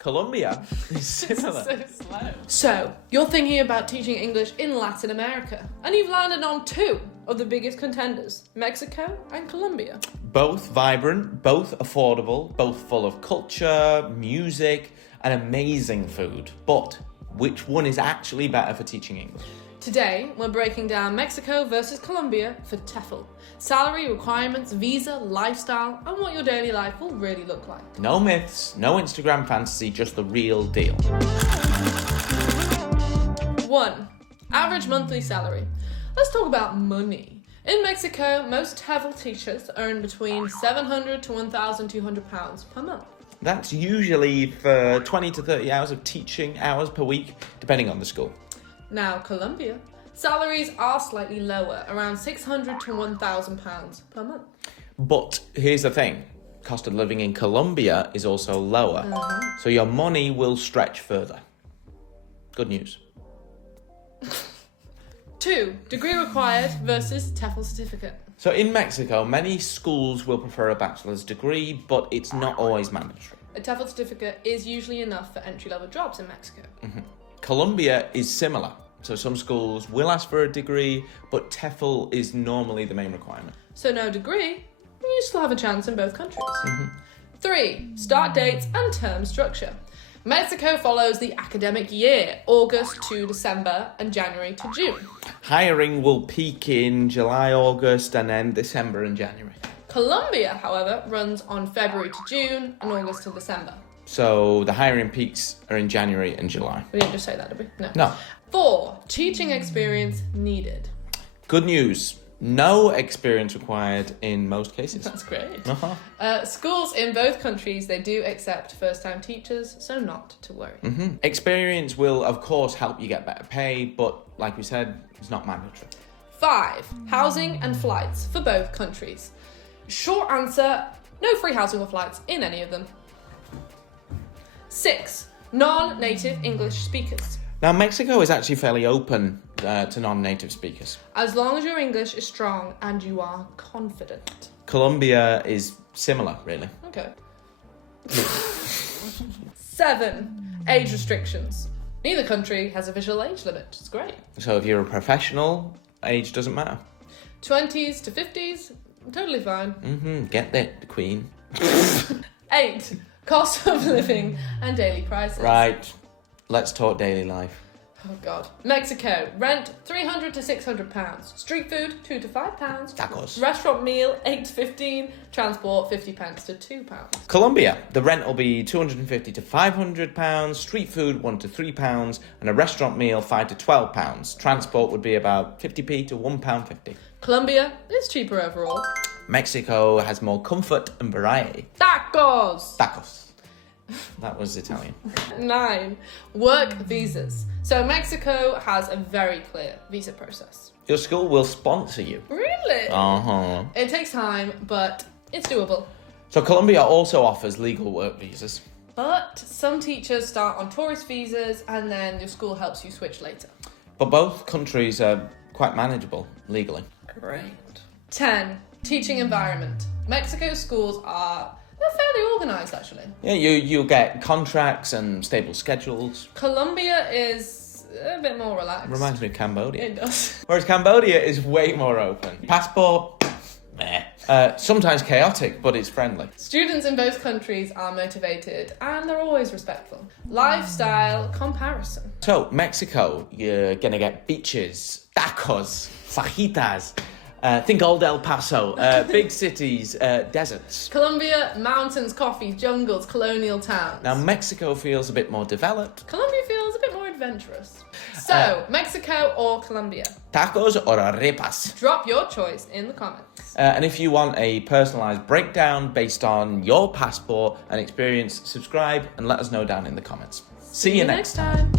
Colombia is similar. So slow. So, you're thinking about teaching English in Latin America, and you've landed on two of the biggest contenders, Mexico and Colombia. Both vibrant, both affordable, both full of culture, music, and amazing food. But which one is actually better for teaching English? Today, we're breaking down Mexico versus Colombia for TEFL. Salary, requirements, visa, lifestyle, and what your daily life will really look like. No myths, no Instagram fantasy, just the real deal. 1. Average monthly salary. Let's talk about money. In Mexico, most TEFL teachers earn between $700 to £1,200 per month. That's usually for 20 to 30 hours of teaching hours per week, depending on the school. Now, Colombia. Salaries are slightly lower, around £600 to £1,000 per month. But here's the thing. Cost of living in Colombia is also lower. So your money will stretch further. Good news. 2. Degree required versus TEFL certificate. So in Mexico, many schools will prefer a bachelor's degree, but it's not always mandatory. A TEFL certificate is usually enough for entry-level jobs in Mexico. Colombia is similar. So some schools will ask for a degree, but TEFL is normally the main requirement. So no degree, you still have a chance in both countries. 3. Start dates and term structure. Mexico follows the academic year, August to December and January to June. Hiring will peak in July, August, and then December and January. Colombia, however, runs on February to June and August to December. So the hiring peaks are in January and July. We didn't just say that, did we? No. 4. Teaching experience needed. Good news. No experience required in most cases. That's great. Uh-huh. Schools in both countries, they do accept first-time teachers, so not to worry. Experience will, of course, help you get better pay, but like we said, it's not mandatory. 5. Housing and flights for both countries. Short answer, no free housing or flights in any of them. 6. Non-native English speakers. Now, Mexico is actually fairly open to non-native speakers. As long as your English is strong and you are confident. Colombia is similar, really. Okay. 7. Age restrictions. Neither country has a visual age limit. It's great. So if you're a professional, age doesn't matter. 20s to 50s, totally fine. Get that, Queen. 8. Cost of living and daily prices. Right. Let's talk daily life. Oh God. Mexico. Rent £300 to £600. Street food £2 to £5. Tacos. Restaurant meal £8 to £15. Transport £50 to £2. Colombia. The rent will be £250 to £500. Street food £1 to £3, and a restaurant meal £5 to £12. Transport would be about 50p to £1.50. Colombia is cheaper overall. Mexico has more comfort and variety. Tacos. Tacos. That was Italian. 9. Work visas. So Mexico has a very clear visa process. Your school will sponsor you. Really? Uh-huh. It takes time, but it's doable. So Colombia also offers legal work visas. But some teachers start on tourist visas and then your school helps you switch later. But both countries are quite manageable legally. Great. 10. Teaching environment. Mexico schools are fairly organised, actually. Yeah, you'll get contracts and stable schedules. Colombia is a bit more relaxed. Reminds me of Cambodia. It does. Whereas Cambodia is way more open. Passport, meh. Sometimes chaotic, but it's friendly. Students in both countries are motivated and they're always respectful. Lifestyle comparison. So, Mexico, you're gonna get beaches, tacos, fajitas. Think old El Paso, big cities, deserts. Colombia, mountains, coffee, jungles, colonial towns. Now, Mexico feels a bit more developed. Colombia feels a bit more adventurous. So, Mexico or Colombia? Tacos or arepas? Drop your choice in the comments. And if you want a personalised breakdown based on your passport and experience, subscribe and let us know down in the comments. See you next time.